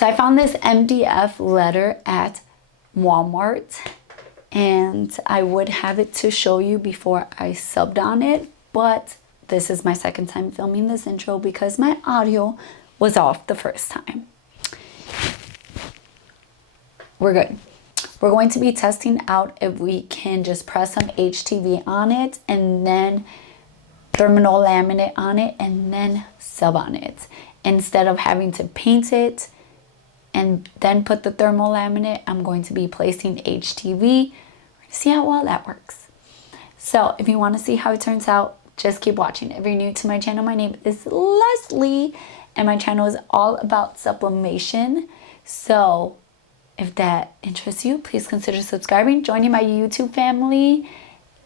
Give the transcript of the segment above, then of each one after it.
So I found this MDF letter at Walmart, and I would have it to show you before I subbed on it, but this is my second time filming this intro because my audio was off the first time. We're good. We're going to be testing out if we can just press some HTV on it and then thermal laminate on it and then sub on it, instead of having to paint it and then put the thermal laminate. I'm going to be placing HTV. See how well that works. So if you want to see how it turns out, just keep watching. If you're new to my channel, my name is Leslie and my channel is all about sublimation. So if that interests you, please consider subscribing, joining my YouTube family,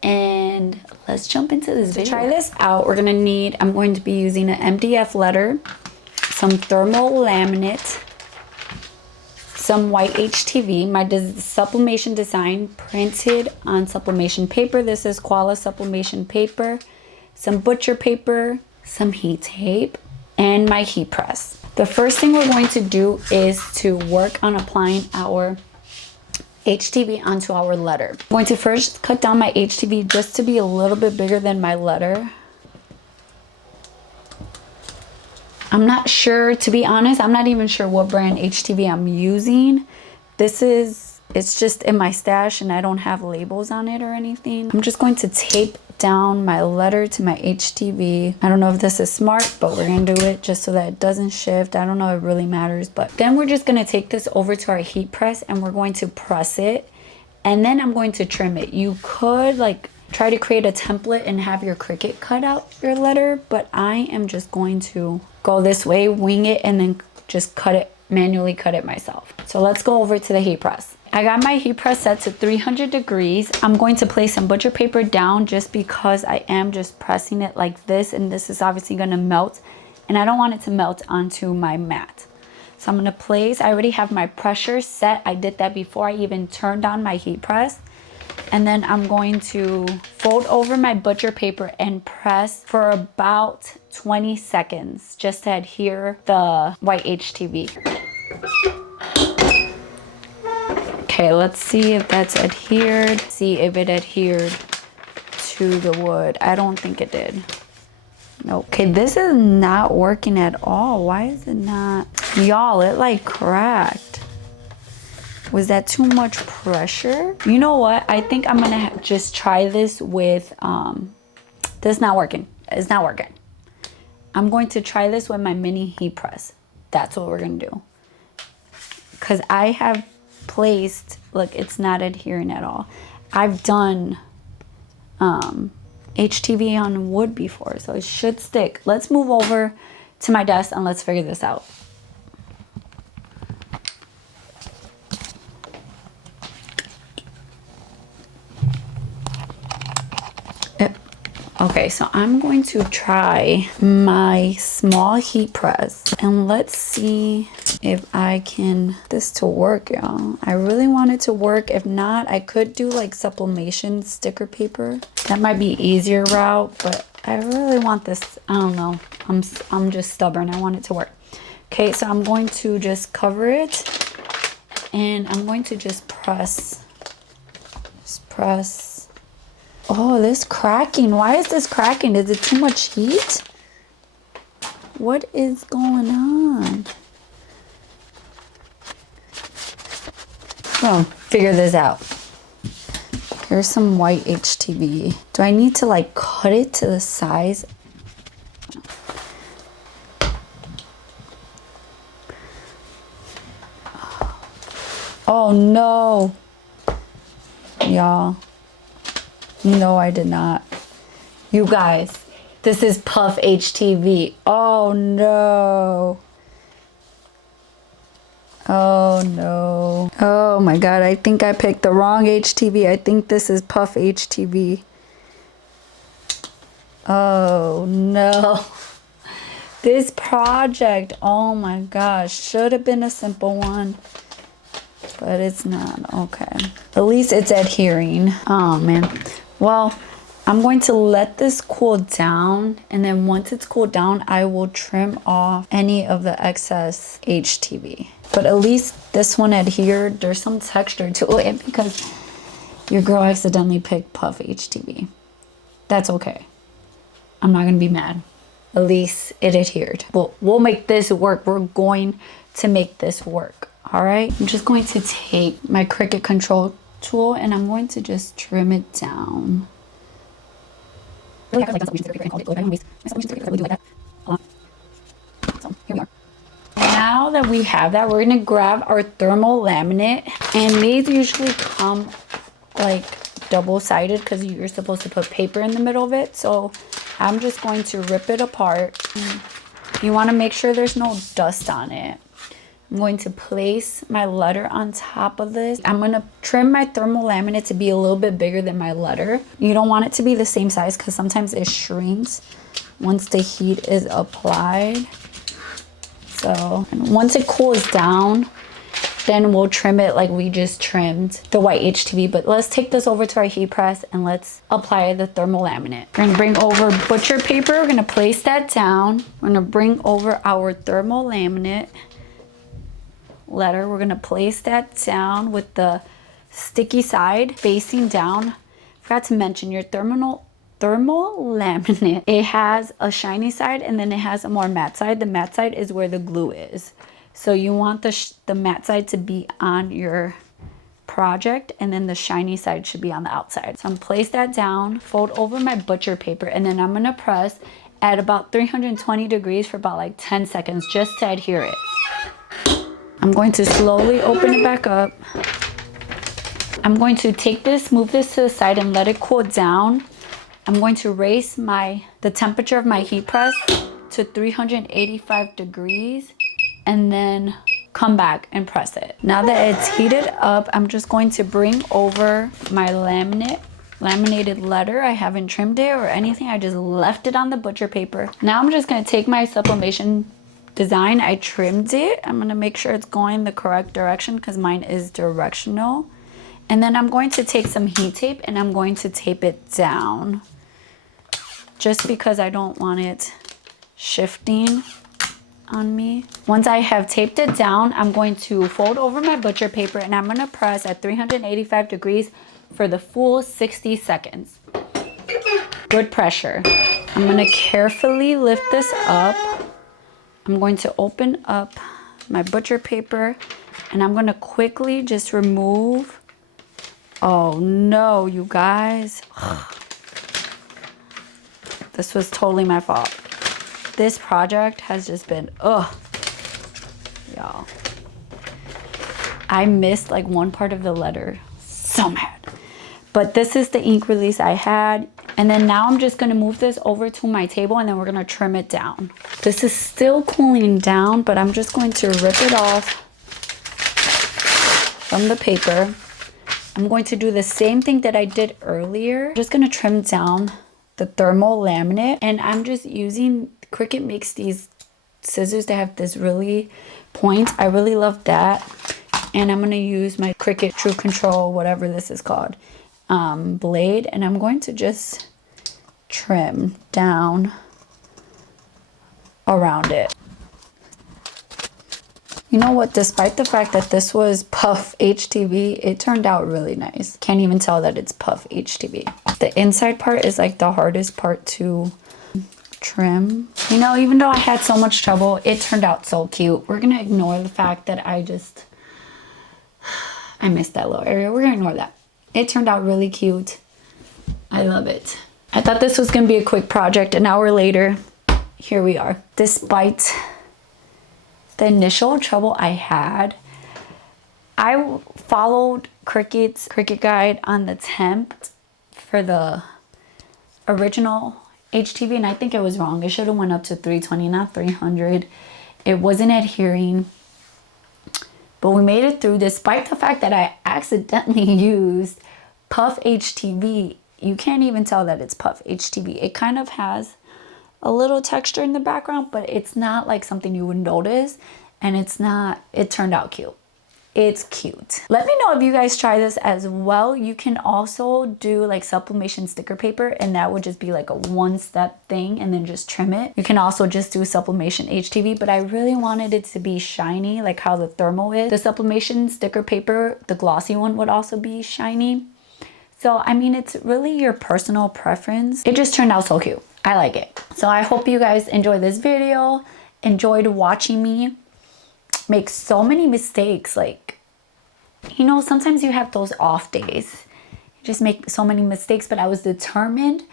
and let's jump into this video. To try this out, we're gonna need, I'm going to be using an MDF letter, some thermal laminate, some white HTV, my sublimation design printed on sublimation paper. This is Koala sublimation paper, some butcher paper, some heat tape, and my heat press. The first thing we're going to do is to work on applying our HTV onto our letter. I'm going to first cut down my HTV just to be a little bit bigger than my letter. I'm not sure, to be honest, I'm not even sure what brand HTV I'm using. It's just in my stash and I don't have labels on it or anything. I'm just going to tape down my letter to my HTV. I don't know if this is smart, but we're gonna do it just so that it doesn't shift. I don't know if it really matters, but then we're just gonna take this over to our heat press and we're going to press it, and then I'm going to trim it. You could like try to create a template and have your Cricut cut out your letter, but I am just going to go this way, wing it, and then just cut it, manually cut it myself. So let's go over to the heat press. I got my heat press set to 300 degrees. I'm going to place some butcher paper down just because I am just pressing it like this, and this is obviously gonna melt, and I don't want it to melt onto my mat. So I'm gonna place, I already have my pressure set. I did that before I even turned on my heat press. And then I'm going to fold over my butcher paper and press for about 20 seconds just to adhere the white HTV. Okay, let's see if that's adhered. See if it adhered to the wood. I don't think it did. Nope. Okay, this is not working at all. Why is it not? Y'all, it like cracked. Was that too much pressure? You know what? I think I'm gonna just try this with, this is not working. It's not working. I'm going to try this with my mini heat press. That's what we're gonna do. Cause I have placed, look, it's not adhering at all. I've done HTV on wood before, so it should stick. Let's move over to my desk and let's figure this out. Okay, so I'm going to try my small heat press and let's see if I can this to work, y'all. I really want it to work. If not, I could do like sublimation sticker paper. That might be easier route, but I really want this. I don't know. I'm just stubborn. I want it to work. Okay, so I'm going to just cover it and I'm going to just press. Just press. Oh, this cracking. Why is this cracking? Is it too much heat? What is going on? Oh, figure this out. Here's some white HTV. Do I need to like cut it to the size? Oh no. Y'all. No, I did not. You guys, this is puff HTV. Oh no. Oh no. Oh my God, I think I picked the wrong HTV. I think this is puff HTV. Oh no. This project, oh my gosh, should have been a simple one. But it's not. Okay. At least it's adhering. Oh man. Well, I'm going to let this cool down, and then once it's cooled down, I will trim off any of the excess HTV. But at least this one adhered. There's some texture to it because your girl accidentally picked Puff HTV. That's okay. I'm not gonna be mad. At least it adhered. We'll make this work. We're going to make this work. All right. I'm just going to take my Cricut control tool and I'm going to just trim it down. So here we are. Now that we have that, we're gonna grab our thermal laminate, and these usually come like double-sided because you're supposed to put paper in the middle of it. So I'm just going to rip it apart. You want to make sure there's no dust on it. I'm going to place my letter on top of this. I'm going to trim my thermal laminate to be a little bit bigger than my letter. You don't want it to be the same size because sometimes it shrinks once the heat is applied. So once it cools down, then we'll trim it like we just trimmed the white HTV. But let's take this over to our heat press and let's apply the thermal laminate. We're gonna bring over butcher paper. We're gonna place that down. We're gonna bring over our thermal laminate letter. We're gonna place that down with the sticky side facing down. Forgot to mention your thermal laminate. It has a shiny side and then it has a more matte side. The matte side is where the glue is. So you want the matte side to be on your project and then the shiny side should be on the outside. So I'm gonna place that down, fold over my butcher paper, and then I'm gonna press at about 320 degrees for about like 10 seconds just to adhere it. I'm going to slowly open it back up. I'm going to take this, move this to the side and let it cool down. I'm going to raise the temperature of my heat press to 385 degrees and then come back and press it. Now that it's heated up, I'm just going to bring over my laminated letter. I haven't trimmed it or anything. I just left it on the butcher paper. Now I'm just gonna take my sublimation design. I trimmed it. I'm gonna make sure it's going the correct direction because mine is directional. And then I'm going to take some heat tape and I'm going to tape it down just because I don't want it shifting on me. Once I have taped it down, I'm going to fold over my butcher paper and I'm gonna press at 385 degrees for the full 60 seconds. Good pressure. I'm gonna carefully lift this up. I'm going to open up my butcher paper and I'm gonna quickly just remove. Oh no, you guys. This was totally my fault. This project has just been, y'all. I missed like one part of the letter. So mad. But this is the ink release I had. And then now I'm just gonna move this over to my table and then we're gonna trim it down. This is still cooling down, but I'm just going to rip it off from the paper. I'm going to do the same thing that I did earlier. I'm just gonna trim down the thermal laminate and I'm just using, Cricut makes these scissors that have this really point. I really love that. And I'm gonna use my Cricut True Control, whatever this is called, blade. And I'm going to just trim down around it. You know what, despite the fact that this was Puff HTV, it turned out really nice. Can't even tell that it's Puff HTV. The inside part is like the hardest part to trim. You know, even though I had so much trouble, it turned out so cute. We're gonna ignore the fact that I missed that little area. We're gonna ignore that. It turned out really cute. I love it. I thought this was gonna be a quick project. An hour later, here we are. Despite the initial trouble I had, I followed Cricut's Cricut guide on the temp for the original HTV and I think it was wrong. It should have went up to 320, not 300. It wasn't adhering, but we made it through despite the fact that I accidentally used Puff HTV. You can't even tell that it's Puff HTV. It kind of has a little texture in the background, but it's not like something you would notice, and it turned out cute. It's cute. Let me know if you guys try this as well. You can also do like sublimation sticker paper, and that would just be like a one-step thing and then just trim it. You can also just do sublimation HTV, but I really wanted it to be shiny like how the thermal is. The sublimation sticker paper, the glossy one, would also be shiny. So I mean, it's really your personal preference. It just turned out so cute. I like it. So I hope you guys enjoyed this video, enjoyed watching me make so many mistakes. Like, you know, sometimes you have those off days, you just make so many mistakes, but I was determined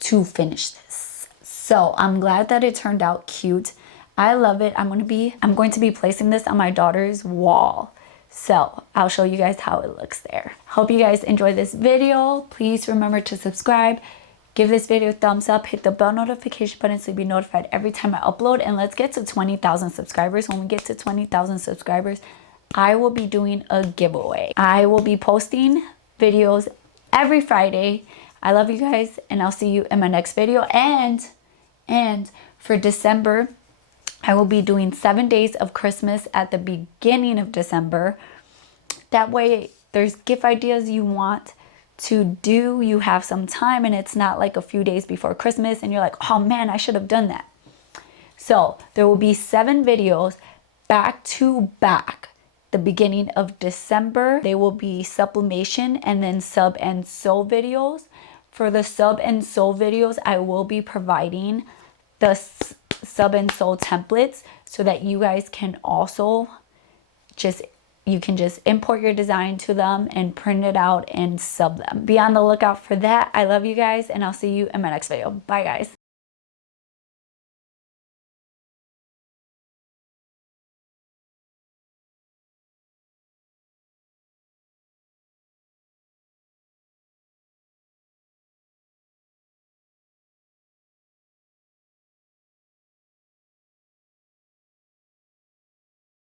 to finish this. So I'm glad that it turned out cute. I love it. I'm going to be placing this on my daughter's wall. So I'll show you guys how it looks there. Hope you guys enjoyed this video. Please remember to subscribe. Give this video a thumbs up, hit the bell notification button so you'll be notified every time I upload. And let's get to 20,000 subscribers. When we get to 20,000 subscribers, I will be doing a giveaway. I will be posting videos every Friday. I love you guys, and I'll see you in my next video. And for December, I will be doing 7 days of Christmas at the beginning of December. That way, there's gift ideas you want to do, you have some time, and it's not like a few days before Christmas and you're like, oh man, I should have done that. So there will be 7 videos back to back the beginning of December. They will be sublimation and then sub and sew videos. For the sub and sew videos, I will be providing the sub and sew templates so that you guys can also you can just import your design to them and print it out and sub them. Be on the lookout for that. I love you guys, and I'll see you in my next video. Bye guys.